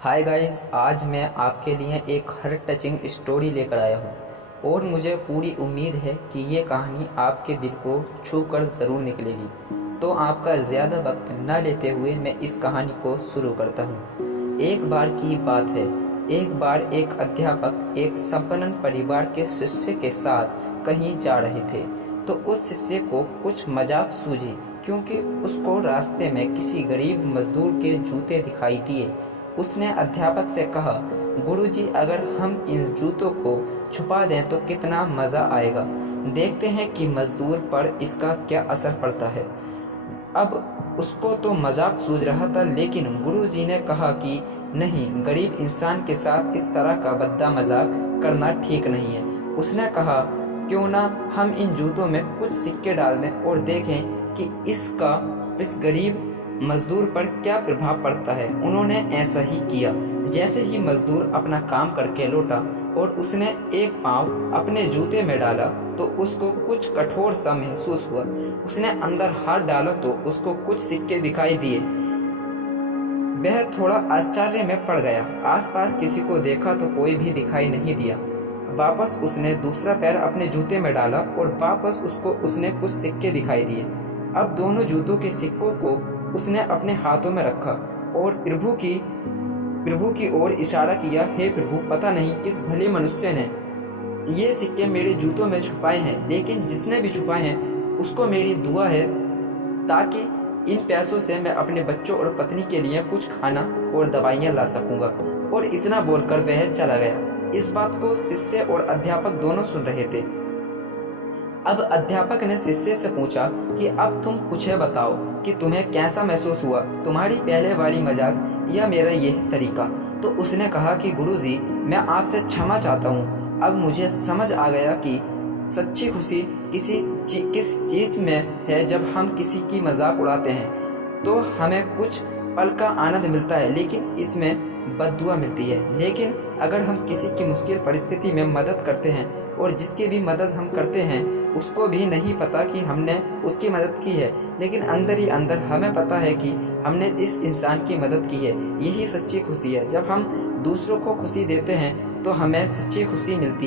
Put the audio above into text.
Hi guys, आज मैं आपके लिए एक हार्ट टचिंग स्टोरी लेकर आया हूँ और मुझे पूरी उम्मीद है कि ये कहानी आपके दिल को छू कर ज़रूर निकलेगी। तो आपका ज़्यादा वक्त न लेते हुए मैं इस कहानी को शुरू करता हूँ। एक बार की बात है। एक बार एक अध्यापक एक संपन्न परिवार के शिष्य के साथ कहीं जा रहे थे, तो उस शिष्य को कुछ मजाक सूझी क्योंकि उसको रास्ते में किसी गरीब मजदूर के जूते दिखाई दिए। उसने अध्यापक से कहा, गुरुजी, अगर हम इन जूतों को छुपा दें तो कितना मज़ा आएगा। देखते हैं कि मजदूर पर इसका क्या असर पड़ता है। अब उसको तो मजाक सूझ रहा था, लेकिन गुरुजी ने कहा कि नहीं, गरीब इंसान के साथ इस तरह का भद्दा मजाक करना ठीक नहीं है। उसने कहा, क्यों ना हम इन जूतों में कुछ सिक्के डाल दें और देखें कि इस गरीब मजदूर पर क्या प्रभाव पड़ता है। उन्होंने ऐसा ही किया। जैसे ही मजदूर अपना काम करके लौटा और उसने एक पांव अपने जूते में डाला तो उसको कुछ कठोर सा महसूस हुआ। उसने अंदर हाथ डाला तो उसको कुछ सिक्के दिखाई दिए। वह थोड़ा आश्चर्य में पड़ गया। आसपास किसी को देखा तो कोई भी दिखाई नहीं दिया। वापस उसने दूसरा पैर अपने जूते में डाला और वापस उसने कुछ सिक्के दिखाई दिए। अब दोनों जूतों के सिक्कों को उसने अपने हाथों में रखा और प्रभु की ओर इशारा किया, हे प्रभु, पता नहीं किस भले मनुष्य ने ये सिक्के मेरे जूतों में छुपाए हैं, लेकिन जिसने भी छुपाए हैं उसको मेरी दुआ है ताकि इन पैसों से मैं अपने बच्चों और पत्नी के लिए कुछ खाना और दवाइयाँ ला सकूंगा। और इतना बोलकर वह चला गया। इस बात को शिष्य और अध्यापक दोनों सुन रहे थे। अब अध्यापक ने शिष्य से पूछा कि अब तुम मुझे बताओ कि तुम्हें कैसा महसूस हुआ, तुम्हारी पहले वाली मजाक या मेरा यह तरीका। तो उसने कहा कि गुरुजी, मैं आपसे क्षमा चाहता हूँ। अब मुझे समझ आ गया कि सच्ची खुशी किस चीज़ में है। जब हम किसी की मजाक उड़ाते हैं तो हमें कुछ पल का आनंद मिलता है, लेकिन इसमें बद्दुआ मिलती है। लेकिन अगर हम किसी की मुश्किल परिस्थिति में मदद करते हैं और जिसकी भी मदद हम करते हैं उसको भी नहीं पता कि हमने उसकी मदद की है, लेकिन अंदर ही अंदर हमें पता है कि हमने इस इंसान की मदद की है। यही सच्ची खुशी है। जब हम दूसरों को खुशी देते हैं तो हमें सच्ची खुशी मिलती है।